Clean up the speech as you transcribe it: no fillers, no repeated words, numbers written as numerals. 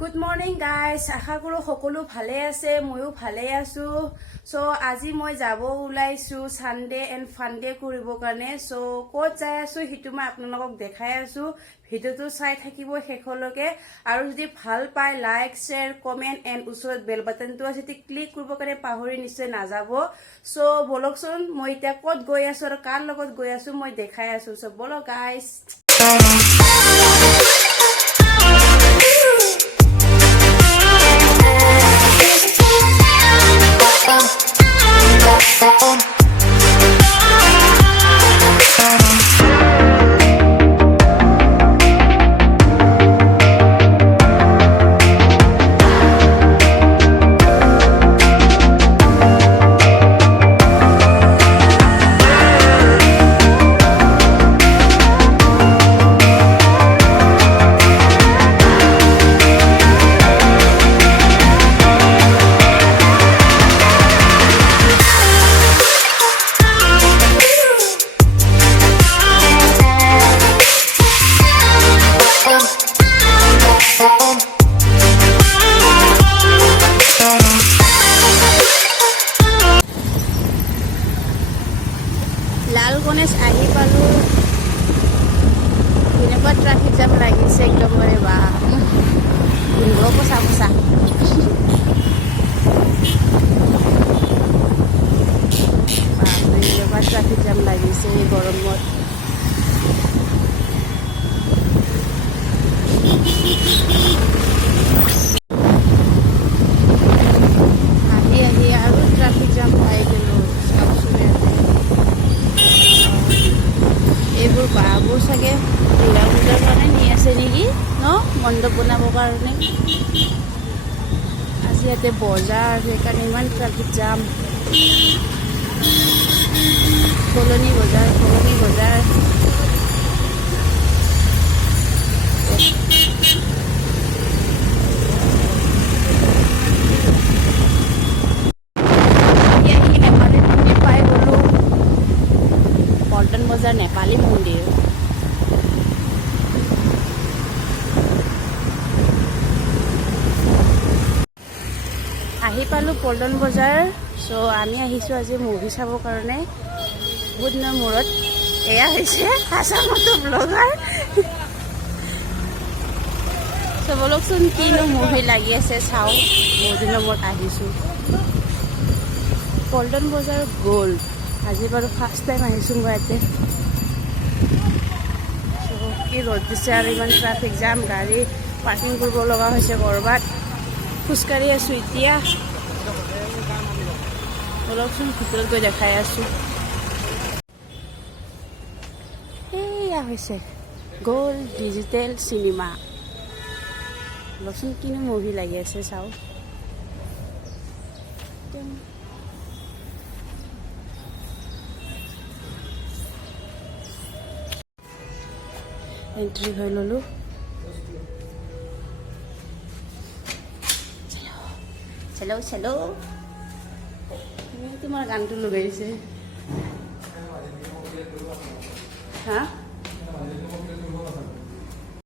Good morning guys, আশা কৰোঁ সকলো ভালে আছে, ময়ো ভালে আছো। আজি মই যাব ওলাইছো ছানডে এণ্ড ফানডে কৰিবৰ কাৰণে। ক'ত যাই আছো সেইটো মই আপোনালোকক দেখাই আছো। ভিডিঅ'টো চাই থাকিব শেষলৈকে। আৰু যদি ভাল পায় লাইক শ্বেয়াৰ কমেণ্ট এণ্ড ওচৰত বেল বাটনটো আছে যদি ক্লিক কৰিবৰ কাৰণে পাহৰি নিশ্চয় নাযাব। বলকচোন মই এতিয়া ক'ত গৈ আছো আৰু কাৰ লগত গৈ আছো মই দেখাই আছো। বলক গাইজ। লাল গণেশ আহি পালোঁ। কেনেকুৱা ট্ৰাফিক জাম লাগিছে একদমবাৰে বা গোন্ধ পচা পচা। কেনেকুৱা ট্ৰাফিক জাম লাগিছে এই গৰমত। আহি আহি আৰু ট্ৰাফিক জাম পাই গ'লোঁ। এইবোৰ বাবোৰ চাগে দুৰ্গা পূজাৰ কাৰণে নি আছে নেকি ন, মণ্ডপ বনাবৰ কাৰণে। আজি ইয়াতে বজাৰ, সেইকাৰণে ইমান ট্ৰাফিক জাম। কলনী বজাৰ। পাই গ'লোঁ পল্টন বজাৰ নেপালী মন্দিৰ। আহি পালোঁ পল্টন বজাৰ। আমি আহিছোঁ আজি মুভি চাবৰ কাৰণে। বহুত দিনৰ মূৰত এয়া হৈছে আছামতো ব্লগাৰ। বলকচোন কিনো মুভি লাগি আছে চাওঁ। বহুত দিনৰ মূৰত আহিছোঁ পল্টন বজাৰ গ'ল্ড। আজি বাৰু ফাৰ্ষ্ট টাইম আহিছোঁ মই ইয়াতে। কি ৰ'দ দিছে আৰু ইমান ট্ৰাফিক জাম, গাড়ী পাৰ্কিং কৰিব লগা হৈছে ক'ৰবাত। খোজকাঢ়ি আছোঁ এতিয়া। অলপচোন ভিতৰত গৈ দেখাই আছোঁ। এয়া হৈছে গ'ল্ড ডিজিটেল চিনেমা। অলপচোন কিনো মুভি লাগি আছে চাওঁ। এন্ট্ৰি হৈ ল'লোঁ। চেলো তোমাৰ গানটো লগাইছে হা।